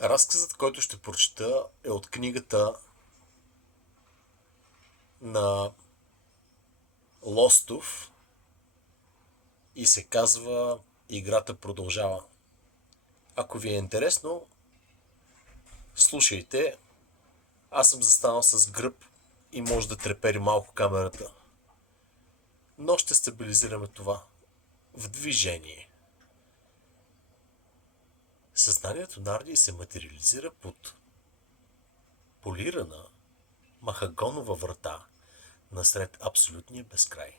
Разказът, който ще прочета, е от книгата на Лостов и се казва "Играта продължава". Ако ви е интересно, слушайте. Аз съм застанал с гръб и може да трепери малко камерата, но ще стабилизираме това в движение. Съзнанието на Арди се материализира под полирана махагонова врата насред абсолютния безкрай.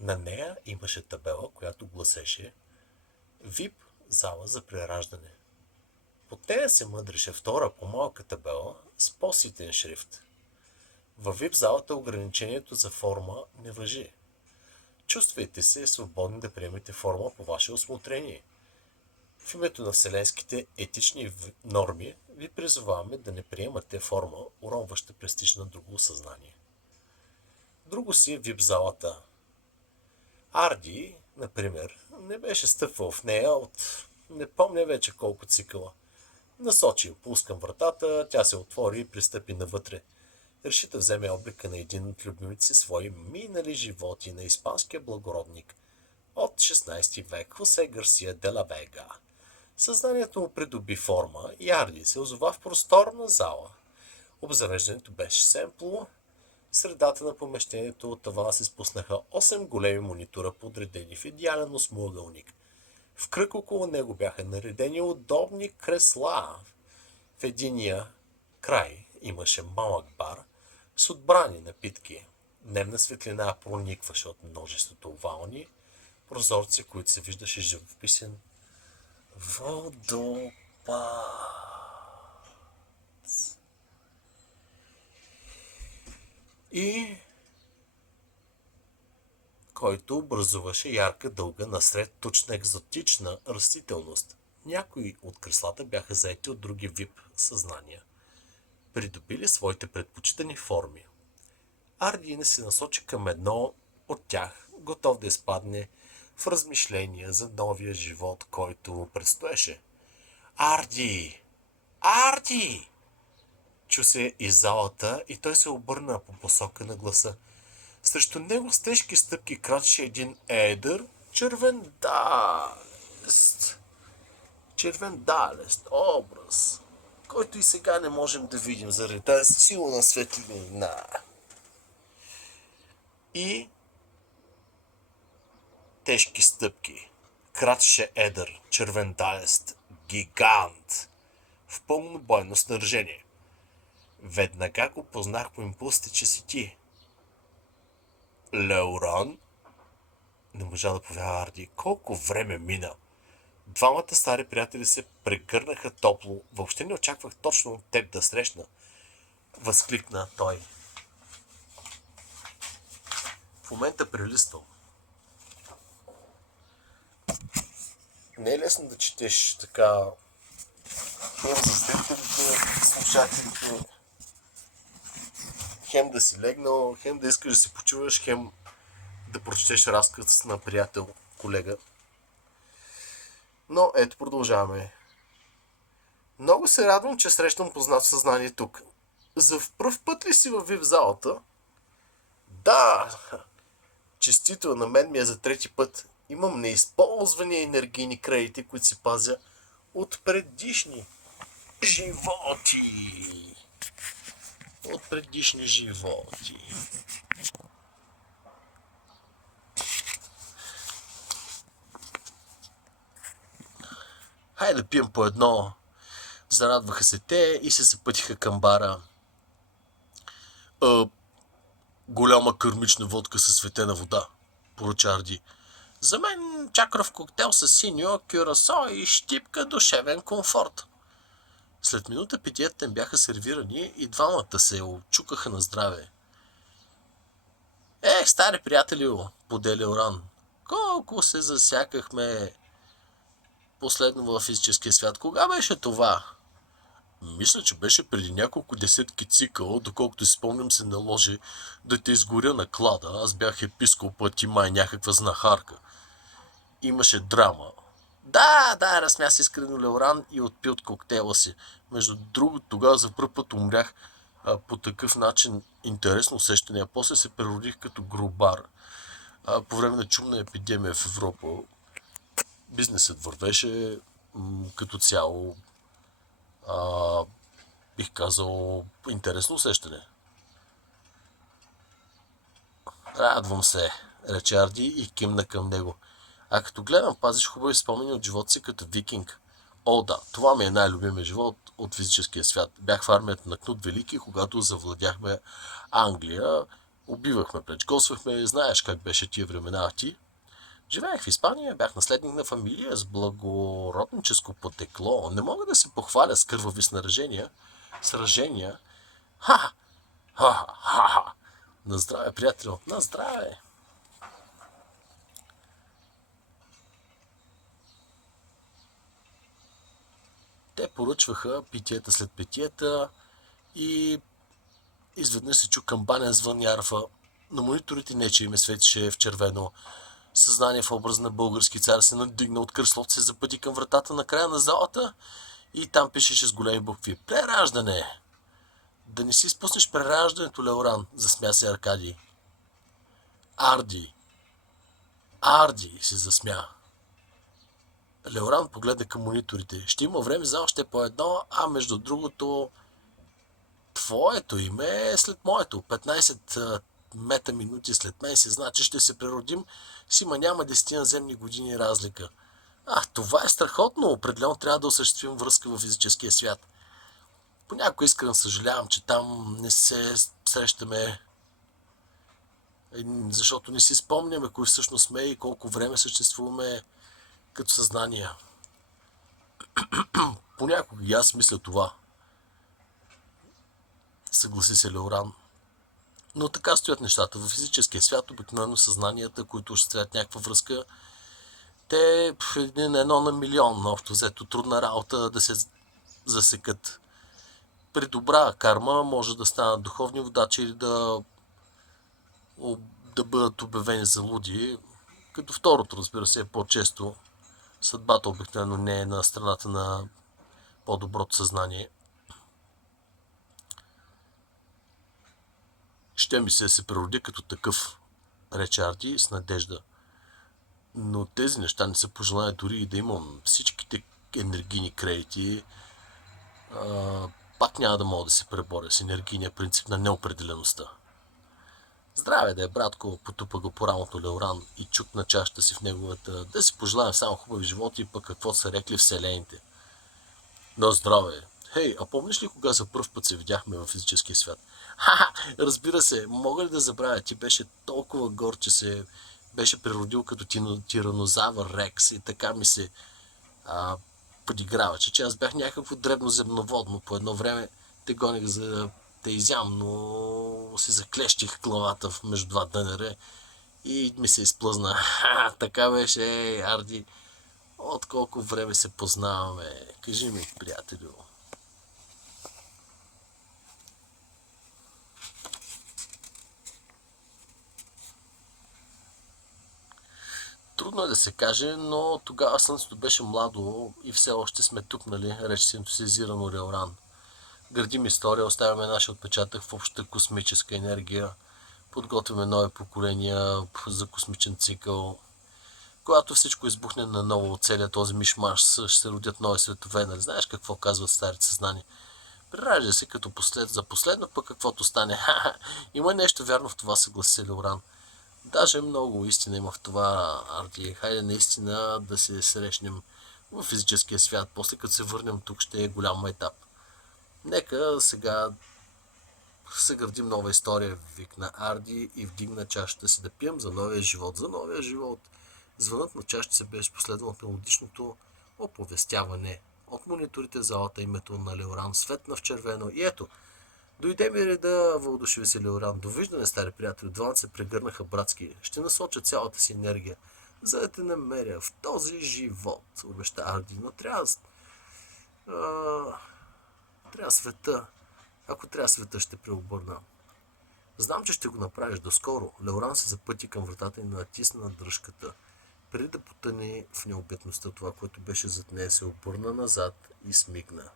На нея имаше табела, която гласеше "ВИП зала за прераждане". Под нея се мъдреше втора по-малка табела с по-ситен шрифт. Във ВИП залата ограничението за форма не важи. Чувствайте се свободни да приемете форма по ваше усмотрение. В името на вселенските етични норми ви призоваваме да не приемате форма, уронваща престиж на друго съзнание. Друго си е ВИП залата. Арди, например, не беше стъпвал в нея от не помня вече колко цикъла. Насочи импулс към вратата, тя се отвори и пристъпи навътре. Реши да вземе облика на един от любимите си свои минали животи на испанския благородник от 16 век Хосе Гарсия де ла Вега. Съзнанието му придоби форма и Арди се озова в просторна зала. Обзавеждането беше семпло. В средата на помещението от тавана се спуснаха 8 големи монитора, подредени в идеален осмоъгълник. В кръг около него бяха наредени удобни кресла. В единия край имаше малък бар с отбрани напитки. Дневна светлина проникваше от множеството овални прозорци, които се виждаше живописен водопад, и който образуваше ярка дълга насред тучна екзотична растителност. Някои от креслата бяха заети от други вип съзнания, придобили своите предпочитани форми. Арди се насочи към едно от тях, готов да изпадне в размишления за новия живот, който му предстоеше. "Арди! Арди!" Чу се из залата и той се обърна по посока на гласа. Срещу него с тежки стъпки крачеше един едър червендалест образ, който и сега не можем да видим заради тази силна светлина. И тежки стъпки крачеше едър червендалест гигант в пълно бойно снаряжение. Веднага го познах по импулсите, че си ти. "Леоран?" Не можа да повярва Арди. Колко време мина! Двамата стари приятели се прегърнаха топло. "Въобще не очаквах точно от теб да срещна", възкликна той. В момента прелиствам. Не е лесно да четеш така хем за зрителите, слушателите, хем да си легнал, хем да искаш да си почуваш, хем да прочетеш разказ на приятел, колега. Но ето, продължаваме. "Много се радвам, че срещам познато съзнание тук. За в пръв път ли си във ВИП залата?" "Да, честито, на мен ми е за трети път. Имам неизползвани енергийни кредити, които си пазя от предишни животи. От предишни животи." "Хайде да пием по едно." Зарадваха се те и се запътиха към бара. "Голяма кърмична водка със светена вода", поръча Арди. "За мен чакров коктейл с синьо, кюрасо и щипка душевен комфорт." След минута питиетата им бяха сервирани и двамата се очукаха на здраве. Стари приятели, подели Оран. Колко се засякахме последно във физическия свят. Кога беше това? Мисля, че беше преди няколко десетки цикъла, доколкото си спомням се наложи да те изгоря на клада. Аз бях епископ, а ти май някаква знахарка. Имаше драма. Да, разсмя се искрено Леоран и отпи от коктейла си. Между другото, тогава за първ път умрях по такъв начин. Интересно усещане. А после се преродих като гробар. По време на чумна епидемия в Европа бизнесът вървеше като цяло. А, Бих казал, интересно усещане. Радвам се, рече Арди и кимна към него. А като гледам, пазиш хубави спомени от живота си като викинг. О, да, това ми е най-любимия живот от физическия свят. Бях в армията на Кнут Велики, когато завладяхме Англия. Убивахме, плечкосвахме, знаеш как беше тия времена, ти? Живеех в Испания, бях наследник на фамилия с благородническо потекло. Не мога да се похваля с кървави сражения. Ха! Ха! На здраве, приятел, на здраве! Те поръчваха питиета след питиета и изведнъж се чу камбанен звън ярфа. На мониторите нече име светише в червено. Съзнание в образ на български цар се надигна от креслото, се запъти към вратата на края на залата и там пишеше с големи букви «Прераждане!». Да не си спуснеш прераждането, Леоран, засмя се Аркадий. Арди! Арди! се засмя. Леоран погледна към мониторите. Ще има време за още по едно, а между другото твоето име е след моето. 15 метаминути след мен се значи ще се преродим, сима няма 10 наземни години разлика. Това е страхотно. Определено трябва да осъществим връзка в физическия свят. Понякога искрено съжалявам, че там не се срещаме, защото не си спомняме кои всъщност сме и колко време съществуваме като съзнание. Понякога и аз мисля това. Съгласи се Леоран. Но така стоят нещата. В физическия свят обикновено съзнанията, които осъществяват някаква връзка, те едно на милион, общо взето трудна работа да се засекат. При добра карма може да станат духовни водачи или да бъдат обявени за луди. Като второто, разбира се, е по-често. Съдбата обикновено не е на страната на по-доброто съзнание. Ще ми се природи като такъв, рече Арди с надежда. Но тези неща не са пожелания дори и да имам всичките енергийни кредити. Пак няма да мога да се преборя с енергийния принцип на неопределеността. Здраве да е, братко, потупа го по рамото Леоран и чукна чашата си в неговата. Да си пожелаем само хубави животи и пък какво са рекли вселените. На здраве! Хей, а помниш ли кога за първ път се видяхме в физическия свят? Разбира се, мога ли да забравя, ти беше толкова гор, че се беше природил като тиранозавър Рекс и така ми се подиграва, че аз бях някакво дребно земноводно. По едно време те гоних за да те изям, но си заклещих главата между два дънера и ми се изплъзна. Така беше, Арди. От колко време се познаваме? Кажи ми, приятелю. Трудно е да се каже, но тогава слънцето беше младо и все още сме тук, нали, рече се ентусиазирано Реоран. Градим история, оставяме нашия отпечатък в общата космическа енергия, подготвяме нови поколения за космичен цикъл. Когато всичко избухне наново от целият този мишмаш, ще се родят нови светове, нали? Знаеш какво казват старите съзнания? Преражда се като за последно, пък каквото стане. Има нещо вярно в това, съгласи се Леоран. Даже много истина има в това, Арди. Хайде наистина да се срещнем в физическия свят. После като се върнем тук ще е голям етап. Нека сега се градим нова история, викна Арди и вдигна чашата си да пием за новия живот. За новия живот. Звънът на чашата се беше последвал от мелодичното оповестяване. От мониторите в залата името на Леоран светна в червено. И ето, дойде ми реда, въодушеви се Леоран. Довиждане, стари приятели. Двамата се прегърнаха братски. Ще насоча цялата си енергия, за да те намеря в този живот, обеща Арди. Но трябва света. Ако трябва света, ще преобърна. Знам, че ще го направиш доскоро. Леоран се запъти към вратата и натисна дръжката. преди да потъне в необятността, това, което беше зад нея, се обърна назад и смигна.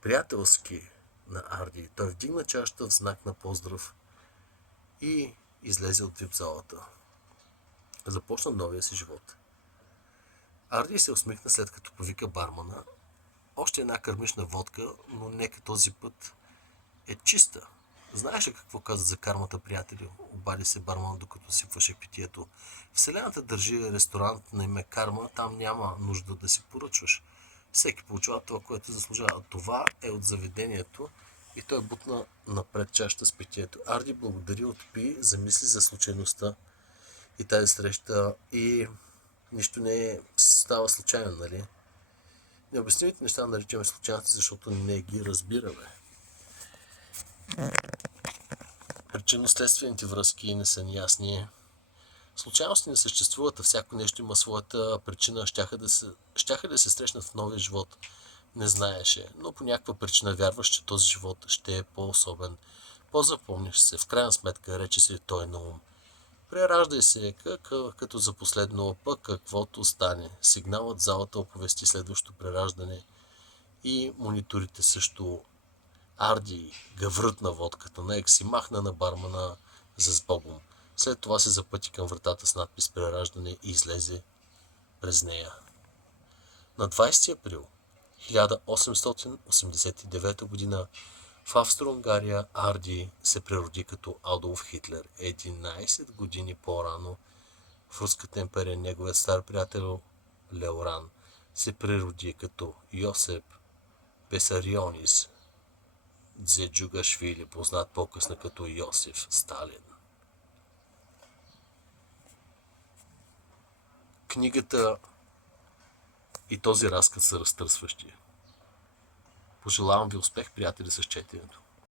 Приятелски на Арди, той вдигна чашата в знак на поздрав и излезе от вип-залата. Започна новия си живот. Арди се усмихна, след като повика бармана. Още една кърмишна водка, но нека този път е чиста. Знаеш ли какво каза за кармата, приятели? Обади се барман, докато сипваше питието. Вселената държи ресторант на име Карма, там няма нужда да си поръчваш. Всеки получава това, което заслужава. Това е от заведението и той бутна напред чашата с питието. Арди благодари, отпи, замисли за случайността и тази среща и нищо не става случайно, нали? Необяснимите неща наричаме случайности, защото не ги разбираме. Причинно-следствените връзки не са ясни. Случайности не съществуват, а всяко нещо има своята причина. Щяха да се срещнат в новия живот. Не знаеше, но по някаква причина вярваш, че този живот ще е по-особен. По-запомняш се. В крайна сметка рече си той на ум. Прераждай се, като за последно, пък каквото стане. Сигналът в залата оповести следващото прераждане и мониторите също. Арди гаврът на водката, наек си махна на бармана за сбогом. След това се запъти към вратата с надпис прераждане и излезе през нея. На 20 април 1889 г. в Австро-Унгария Арди се прероди като Адолф Хитлер. 11 години по-рано в Руската империя неговият стар приятел Леоран се прероди като Йосеп Бесарионис Дзеджугашвили, познат по-късно като Йосиф Сталин. Книгата и този разказ са разтърсващи. Пожелавам ви успех, приятели, с четенето.